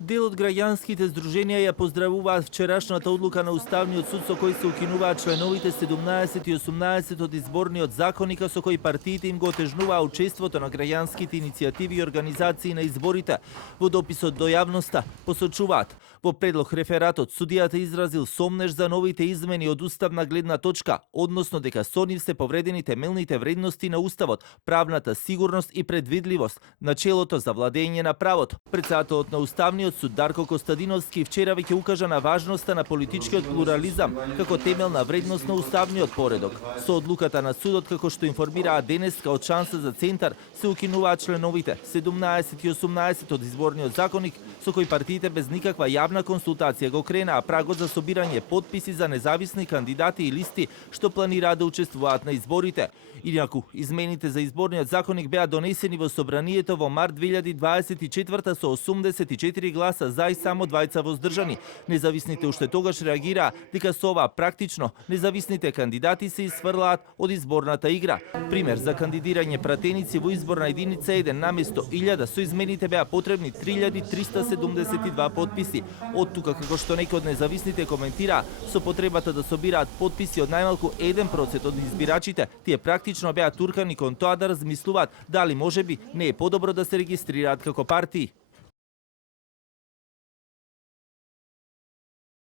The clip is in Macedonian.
Дел од граѓанските здруженија ја поздравуваат вчерашната одлука на Уставниот суд со кој се укинуваат членовите 17 и 18 од изборниот законник, со кој партиите им го отежнуваа учеството на граѓанските иницијативи и организации на изборите. Во дописот до јавноста посочуваат: во предлог рефератот судијата изразил сомнеж за новите измени од уставна гледна точка, односно дека со нив се повредени темелните вредности на уставот, правната сигурност и предвидливост, начелото за владење на правото. Председателот на Уставниот суд Дарко Костадиновски вчера веќе укажа на важноста на политичкиот плурализам како темелна вредност на уставниот поредок. Со одлуката на судот, како што информираа денеска од Шанса за Центар, се укинуваат членовите 17 и 18 од изборниот законник, со кој партиите без никаква јавна консултација го кренаа прагот за собирање подписи за независни кандидати и листи што планираат да учествуваат на изборите. Инаку, измените за изборниот законник беа донесени во собранието во март 2024 со 84 гласа за и само 2 воздржани. Независните уште тогаш реагираа дека со ова практично независните кандидати се исфрлаат од изборната игра. Пример за кандидирање пратеници во изборна единица 1 наместо 1000 со измените беа потребни 3372 подписи. Од тука, како што некои од независните коментираа, со потребата да собираат подписи од најмалку 1% од избирачите, тие практично беа туркани кон тоа да размислуваат дали можеби не е подобро да се регистрираат како партии.